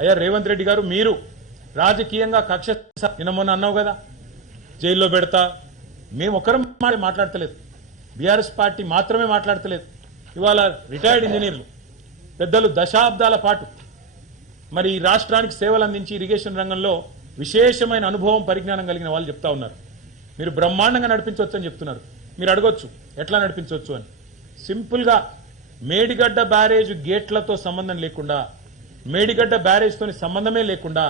అయ్యా రేవంత్ రెడ్డి గారు మీరు రాజకీయంగా కక్ష నిన్న మొన్న అన్నావు కదా జైల్లో పెడతా మేము ఒక్కరం మాట్లాడతలేదు బీఆర్ఎస్ పార్టీ మాత్రమే మాట్లాడతలేదు ఇవాళ రిటైర్డ్ ఇంజనీర్లు పెద్దలు దశాబ్దాల పాటు మరి ఈ రాష్ట్రానికి సేవలు అందించి ఇరిగేషన్ రంగంలో విశేషమైన అనుభవం పరిజ్ఞానం కలిగిన వాళ్ళు చెప్తా ఉన్నారు మీరు బ్రహ్మాండంగా నడిపించవచ్చు అని చెప్తున్నారు మీరు అడగొచ్చు ఎట్లా నడిపించవచ్చు అని సింపుల్గా మేడిగడ్డ బ్యారేజ్ గేట్లతో సంబంధం లేకుండా మేడిగడ్డ బ్యారేజ్తో సంబంధమే లేకుండా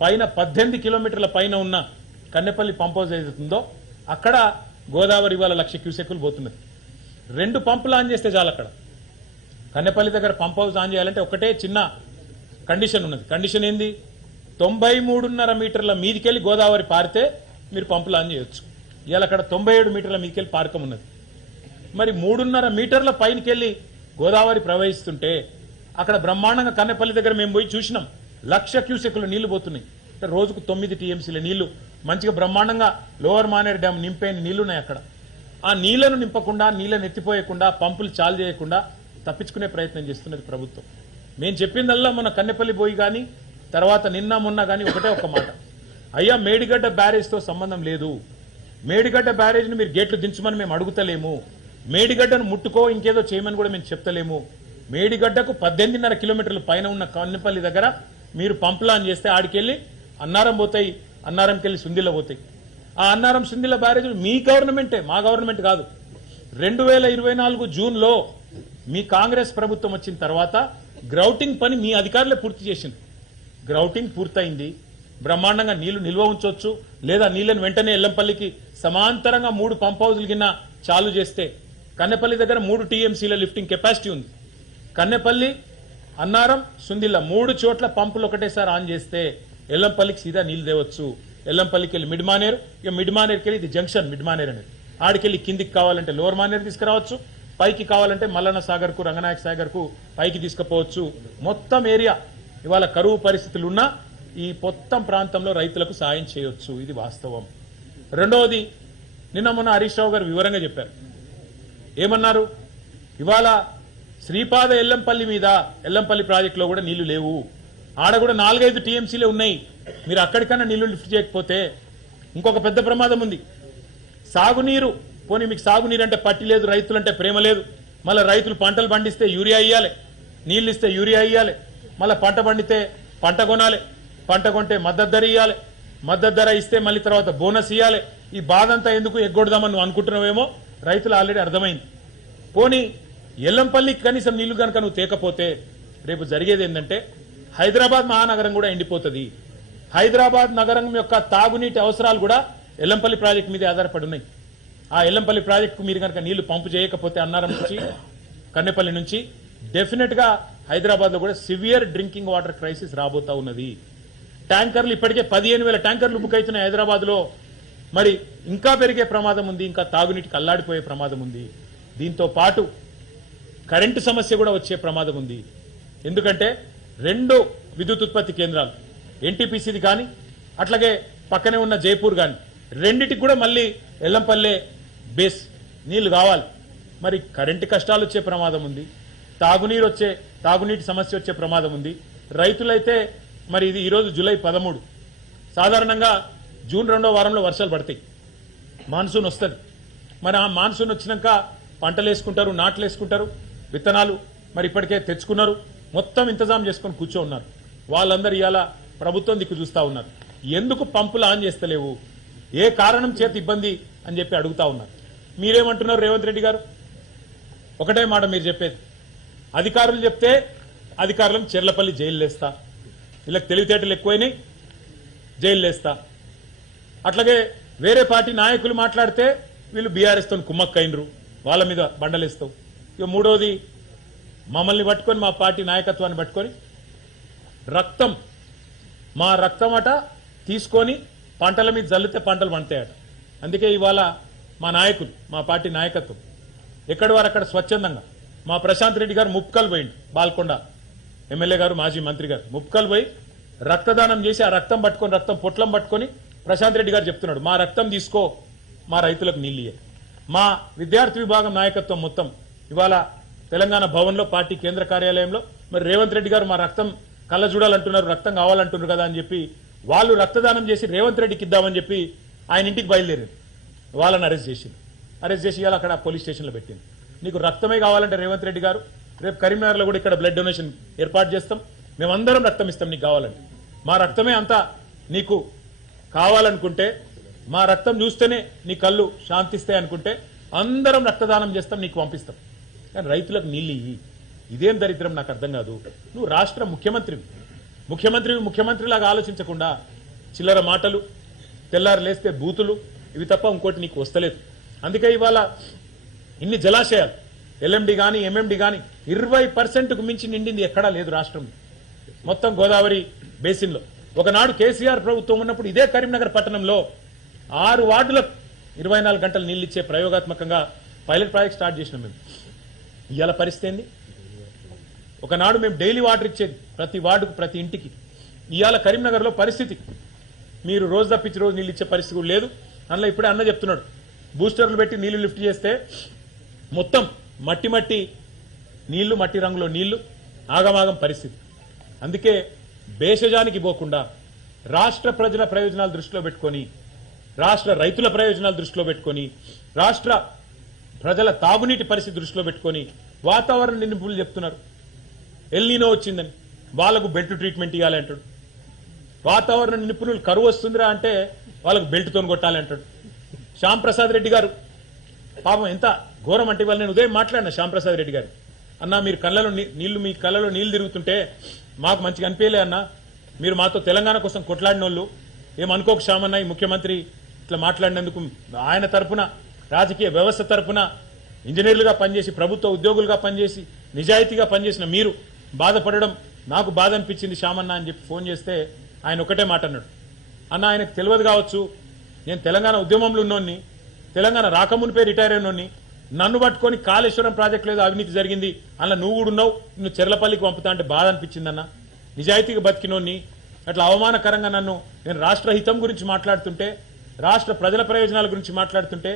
పైన 18 కిలోమీటర్ల పైన ఉన్న కన్నెపల్లి పంప్ హౌస్ ఏదైతుందో అక్కడ గోదావరి ఇవాళ 1,00,000 క్యూసెక్కులు పోతున్నది 2 పంపులు ఆన్ చేస్తే చాలు అక్కడ కన్నెపల్లి దగ్గర పంప్ హౌస్ ఆన్ చేయాలంటే ఒకటే చిన్న కండిషన్ ఉన్నది కండిషన్ ఏంది 93.5 మీటర్ల మీదికెళ్ళి గోదావరి పారితే మీరు పంపులు ఆన్ చేయొచ్చు ఇవాళ అక్కడ 97 మీటర్ల మీదికెళ్ళి పారకం ఉన్నది మరి 3.5 మీటర్ల పైనకెళ్ళి గోదావరి ప్రవహిస్తుంటే అక్కడ బ్రహ్మాండంగా కన్నెపల్లి దగ్గర మేము పోయి చూసినాం 1,00,000 క్యూసెక్కులు నీళ్లు పోతున్నాయి అంటే రోజుకు 9 టీఎంసీల నీళ్లు మంచిగా బ్రహ్మాండంగా లోవర్ మానేరు డ్యామ్ నింపైన నీళ్లున్నాయి అక్కడ ఆ నీళ్లను నింపకుండా నీళ్లను ఎత్తిపోయకుండా పంపులు చాలు చేయకుండా తప్పించుకునే ప్రయత్నం చేస్తున్నది ప్రభుత్వం మేము చెప్పిందల్లా మన కన్నెపల్లి పోయి కానీ తర్వాత నిన్న మొన్న కానీ ఒకటే ఒక మాట అయ్యా మేడిగడ్డ బ్యారేజ్తో సంబంధం లేదు మేడిగడ్డ బ్యారేజ్ని మీరు గేట్లు దించమని మేము అడుగుతలేము మేడిగడ్డను ముట్టుకో ఇంకేదో చేయమని కూడా మేము చెప్తలేము మేడిగడ్డకు 18.5 కిలోమీటర్ల పైన ఉన్న కన్నెపల్లి దగ్గర మీరు పంపులు ఆన్ చేస్తే ఆడికెళ్ళి అన్నారం పోతాయి అన్నారంకెళ్ళి సుందిల్ల పోతాయి ఆ అన్నారం సుందిల్ల బ్యారేజ్ మీ గవర్నమెంటే మా గవర్నమెంట్ కాదు 2024 జూన్లో మీ కాంగ్రెస్ ప్రభుత్వం వచ్చిన తర్వాత గ్రౌటింగ్ పని మీ అధికారులే పూర్తి చేసింది గ్రౌటింగ్ పూర్తయింది బ్రహ్మాండంగా నీళ్లు నిల్వ ఉంచవచ్చు లేదా నీళ్లను వెంటనే ఎల్లంపల్లికి సమాంతరంగా 3 పంప్ హౌజులు కింద చాలు చేస్తే కన్నెపల్లి దగ్గర 3 టీఎంసీల లిఫ్టింగ్ కెపాసిటీ ఉంది కన్నెపల్లి అన్నారం సుందిల్ల 3 చోట్ల పంపులు ఒకటేసారి ఆన్ చేస్తే ఎల్లంపల్లికి సీదా నీళ్లు తేవచ్చు ఎల్లంపల్లికి వెళ్ళి మిడ్ మానేరు ఇక మిడ్ మానేరుకి వెళ్ళి ఇది జంక్షన్ మిడ్ మానేరు అనేది ఆడికెళ్ళి కిందికి కావాలంటే లోవర్ మానేరు తీసుకురావచ్చు పైకి కావాలంటే మల్లన్న సాగర్ కు రంగనాయక సాగర్ కు పైకి తీసుకుపోవచ్చు మొత్తం ఏరియా ఇవాళ కరువు పరిస్థితులు ఉన్నా ఈ మొత్తం ప్రాంతంలో రైతులకు సాయం చేయొచ్చు ఇది వాస్తవం రెండవది నిన్న మొన్న హరీష్ రావు గారు వివరంగా చెప్పారు ఏమన్నారు ఇవాళ శ్రీపాద ఎల్లంపల్లి మీద ఎల్లంపల్లి ప్రాజెక్టులో కూడా నీళ్లు లేవు ఆడ కూడా 4-5 టీఎంసీలే ఉన్నాయి మీరు అక్కడికన్నా నీళ్లు లిఫ్ట్ చేయకపోతే ఇంకొక పెద్ద ప్రమాదం ఉంది సాగునీరు పోనీ మీకు సాగునీరు అంటే పట్టి లేదు రైతులంటే ప్రేమ లేదు మళ్ళీ రైతులు పంటలు పండిస్తే యూరియా ఇయ్యాలి నీళ్ళు ఇస్తే యూరియా ఇయ్యాలి మళ్ళీ పంట పండితే పంట కొనాలి పంట కొంటే మద్దతు ధర ఇయ్యాలి మద్దతు ధర ఇస్తే మళ్ళీ తర్వాత బోనస్ ఇయ్యాలి ఈ బాధ అంతా ఎందుకు ఎగ్గొడదామని నువ్వు అనుకుంటున్నావేమో రైతులు ఆల్రెడీ అర్థమైంది పోనీ ఎల్లంపల్లికి కనీసం నీళ్లు కనుక నువ్వు తేకపోతే రేపు జరిగేది ఏంటంటే హైదరాబాద్ మహానగరం కూడా ఎండిపోతుంది హైదరాబాద్ నగరం యొక్క తాగునీటి అవసరాలు కూడా ఎల్లంపల్లి ప్రాజెక్టు మీదే ఆధారపడి ఉన్నాయి ఆ ఎల్లంపల్లి ప్రాజెక్టుకు మీరు కనుక నీళ్లు పంపు చేయకపోతే అన్నారం నుంచి కన్నెపల్లి నుంచి డెఫినెట్ గా హైదరాబాద్ లో కూడా సివియర్ డ్రింకింగ్ వాటర్ క్రైసిస్ రాబోతా ఉన్నది ట్యాంకర్లు ఇప్పటికే 15,000 ట్యాంకర్లు బుక్ అవుతున్నాయి హైదరాబాద్ లో మరి ఇంకా పెరిగే ప్రమాదం ఉంది ఇంకా తాగునీటికి అల్లాడిపోయే ప్రమాదం ఉంది దీంతో పాటు కరెంటు సమస్య కూడా వచ్చే ప్రమాదం ఉంది ఎందుకంటే 2 విద్యుత్ ఉత్పత్తి కేంద్రాలు ఎన్టీపీసీది కానీ అట్లాగే పక్కనే ఉన్న జైపూర్ కానీ రెండిటికి కూడా మళ్ళీ ఎల్లంపల్లె బేస్ నీళ్లు కావాలి మరి కరెంటు కష్టాలు వచ్చే ప్రమాదం ఉంది తాగునీటి సమస్య వచ్చే ప్రమాదం ఉంది రైతులైతే మరి ఇది ఈరోజు జూలై 13 సాధారణంగా జూన్ 2వ వారంలో వర్షాలు పడతాయి మాన్సూన్ వస్తుంది మరి ఆ మాన్సూన్ వచ్చినాక పంటలు వేసుకుంటారు నాట్లు వేసుకుంటారు విత్తనాలు మరి ఇప్పటికే తెచ్చుకున్నారు మొత్తం ఇంతజాం చేసుకొని కూర్చో ఉన్నారు వాళ్ళందరూ ఇవాళ ప్రభుత్వం దిక్కు చూస్తా ఉన్నారు ఎందుకు పంపులు ఆన్ చేస్తలేవు ఏ కారణం చేత ఇబ్బంది అని చెప్పి అడుగుతా ఉన్నారు మీరేమంటున్నారు రేవంత్ రెడ్డి గారు ఒకటే మాట మీరు చెప్పేది అధికారులు చెప్తే అధికారులను చెర్లపల్లి జైలు వేస్తా వీళ్ళకి తెలివితేటలు ఎక్కువైనాయి జైలు వేస్తా అట్లాగే వేరే పార్టీ నాయకులు మాట్లాడితే వీళ్ళు బీఆర్ఎస్ తో కుమ్మక్కైనరు వాళ్ళ మీద బండలేస్తావు ఇక మూడోది మమ్మల్ని పట్టుకొని మా పార్టీ నాయకత్వాన్ని పట్టుకొని మా రక్తం అట తీసుకొని పంటల మీద జల్లితే పంటలు పండుతాయట అందుకే ఇవాళ మా నాయకులు మా పార్టీ నాయకత్వం ఎక్కడి వారు అక్కడ స్వచ్ఛందంగా మా ప్రశాంత్ రెడ్డి గారు ముప్కల్ పోయిండు బాల్కొండ ఎమ్మెల్యే గారు మాజీ మంత్రి గారు ముప్కల్ పోయి రక్తదానం చేసి ఆ రక్తం పొట్లం పట్టుకొని ప్రశాంత్ రెడ్డి గారు చెప్తున్నాడు మా రక్తం తీసుకో మా రైతులకు నీళ్ళు ఇయ్యాలి మా విద్యార్థి విభాగం నాయకత్వం మొత్తం ఇవాళ తెలంగాణ భవన్లో పార్టీ కేంద్ర కార్యాలయంలో మరి రేవంత్ రెడ్డి గారు మా రక్తం కళ్ళ చూడాలంటున్నారు, రక్తం కావాలంటున్నారు కదా అని చెప్పి వాళ్ళు రక్తదానం చేసి రేవంత్ రెడ్డికి ఇద్దామని చెప్పి ఆయన ఇంటికి బయలుదేరింది. వాళ్ళని అరెస్ట్ చేసింది. అరెస్ట్ చేసి ఇవాళ అక్కడ పోలీస్ స్టేషన్లో పెట్టింది. నీకు రక్తమే కావాలంటే రేవంత్ రెడ్డి గారు రేపు కరీంనగర్లో కూడా ఇక్కడ బ్లడ్ డొనేషన్ ఏర్పాటు చేస్తాం, మేమందరం రక్తం ఇస్తాం నీకు కావాలంటే. మా రక్తమే అంతా నీకు కావాలనుకుంటే, మా రక్తం చూస్తేనే నీ కళ్ళు శాంతిస్తాయి అనుకుంటే అందరం రక్తదానం చేస్తాం, నీకు పంపిస్తాం. కానీ రైతులకు నీళ్ళు ఇయ్యి. ఇదేం దరిద్రం నాకు అర్థం కాదు. నువ్వు రాష్ట్ర ముఖ్యమంత్రిలాగా ఆలోచించకుండా చిల్లర మాటలు, తెల్లారు లేస్తే బూతులు, ఇవి తప్ప ఇంకోటి నీకు వస్తలేదు. అందుకే ఇవాళ ఇన్ని జలాశయాలు ఎల్ఎండి కానీ ఎంఎండి కానీ 20%కు మించి నిండింది ఎక్కడా లేదు రాష్ట్రంలో, మొత్తం గోదావరి బేసిన్లో. ఒకనాడు కేసీఆర్ ప్రభుత్వం ఉన్నప్పుడు ఇదే కరీంనగర్ పట్టణంలో 6 వార్డులకు 24 గంటలు నీళ్ళు ఇచ్చే ప్రయోగాత్మకంగా పైలట్ ప్రాజెక్ట్ స్టార్ట్ చేసినాం మేము. ఇవాళ పరిస్థితి ఏంది? ఒకనాడు మేము డైలీ వాటర్ ఇచ్చేది ప్రతి వార్డుకు, ప్రతి ఇంటికి. ఇవాళ కరీంనగర్లో పరిస్థితి మీరు రోజు తప్పించి రోజు నీళ్ళు ఇచ్చే పరిస్థితి కూడా లేదు. అందులో ఇప్పుడే అన్న చెప్తున్నాడు, బూస్టర్లు పెట్టి నీళ్లు లిఫ్ట్ చేస్తే మొత్తం మట్టి నీళ్లు, మట్టి రంగులో నీళ్లు, ఆగమాగం పరిస్థితి. అందుకే భేషజానికి పోకుండా రాష్ట్ర ప్రజల ప్రయోజనాలు దృష్టిలో పెట్టుకొని, రాష్ట్ర రైతుల ప్రయోజనాలు దృష్టిలో పెట్టుకొని, రాష్ట్ర ప్రజల తాగునీటి పరిస్థితి దృష్టిలో పెట్టుకొని వాతావరణ నిపుణులు చెప్తున్నారు ఎల్నీనో వచ్చిందని, వాళ్ళకు బెల్ట్ ట్రీట్మెంట్ ఇవ్వాలి అంటాడు. వాతావరణ నిపుణులు కరువు వస్తుందిరా అంటే వాళ్ళకు బెల్ట్తో కొట్టాలి అంటాడు. శ్యామ్ ప్రసాద్ రెడ్డి గారు పాపం ఎంత ఘోరం అంటే, వాళ్ళు నేను ఉదయం మాట్లాడినా శ్యామ్ ప్రసాద్ రెడ్డి గారు, అన్న మీరు కళ్ళలో నీళ్లు, మీ కళ్ళలో నీళ్లు తిరుగుతుంటే మాకు మంచిగా అనిపించలే అన్న, మీరు మాతో తెలంగాణ కోసం కొట్లాడిన వాళ్ళు ఏమనుకోక శ్యామన్న, ఈ ముఖ్యమంత్రి ఇట్లా మాట్లాడినందుకు ఆయన తరపున, రాజకీయ వ్యవస్థ తరపున ఇంజనీర్లుగా పనిచేసి, ప్రభుత్వ ఉద్యోగులుగా పనిచేసి, నిజాయితీగా పనిచేసిన మీరు బాధపడడం నాకు బాధ అనిపించింది శ్యామన్న అని చెప్పి ఫోన్ చేస్తే ఆయన ఒకటే మాట అన్నాడు, అన్న ఆయనకు తెలియదు కావచ్చు, నేను తెలంగాణ ఉద్యమంలో ఉన్నోన్ని, తెలంగాణ రాకమునిపై రిటైర్ అయినోన్ని, నన్ను పట్టుకొని కాళేశ్వరం ప్రాజెక్టు లేదు అవినీతి జరిగింది అలా నువ్వు కూడా ఉన్నావు, నిన్ను చెర్లపల్లికి పంపుతా అంటే బాధ అనిపించిందన్న, నిజాయితీగా బతికినోన్ని అట్లా అవమానకరంగా నేను రాష్ట్ర హితం గురించి మాట్లాడుతుంటే, రాష్ట్ర ప్రజల ప్రయోజనాల గురించి మాట్లాడుతుంటే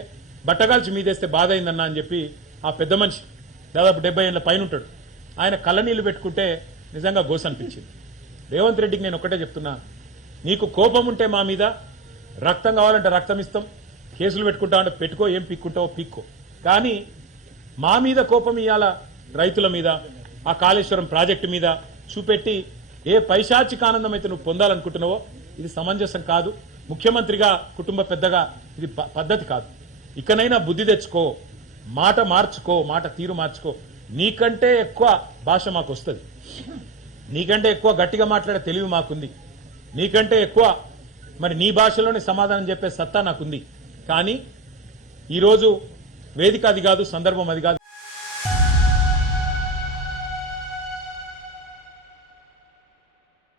బట్టగాల్చి మీదేస్తే బాధ అయిందన్న అని చెప్పి ఆ పెద్ద మనిషి దాదాపు 70 ఏళ్ళ పైన ఉంటాడు, ఆయన కళ్ళనీళ్లు పెట్టుకుంటే నిజంగా గోస అనిపించింది. రేవంత్ రెడ్డికి నేను ఒకటే చెప్తున్నా, నీకు కోపం ఉంటే మా మీద, రక్తం కావాలంటే రక్తం ఇస్తాం, కేసులు పెట్టుకుంటామంటే పెట్టుకో, ఏం పీక్కుంటావో పీక్కో, కానీ మా మీద కోపం ఇవాళ రైతుల మీద, ఆ కాళేశ్వరం ప్రాజెక్టు మీద చూపెట్టి ఏ పైశాచిక ఆనందం అయితే నువ్వు పొందాలనుకుంటున్నావో ఇది సమంజసం కాదు. ముఖ్యమంత్రిగా, కుటుంబ పెద్దగా ఇది పద్ధతి కాదు. ఇకనైనా బుద్ధి తెచ్చుకో, మాట మార్చుకో, మాట తీరు మార్చుకో. నీకంటే ఎక్కువ భాష మాకు వస్తుంది, నీకంటే ఎక్కువ గట్టిగా మాట్లాడే తెలివి మాకుంది, నీకంటే ఎక్కువ మరి నీ భాషలోనే సమాధానం చెప్పే సత్తా నాకుంది. కానీ ఈరోజు వేదిక అది కాదు, సందర్భం అది కాదు.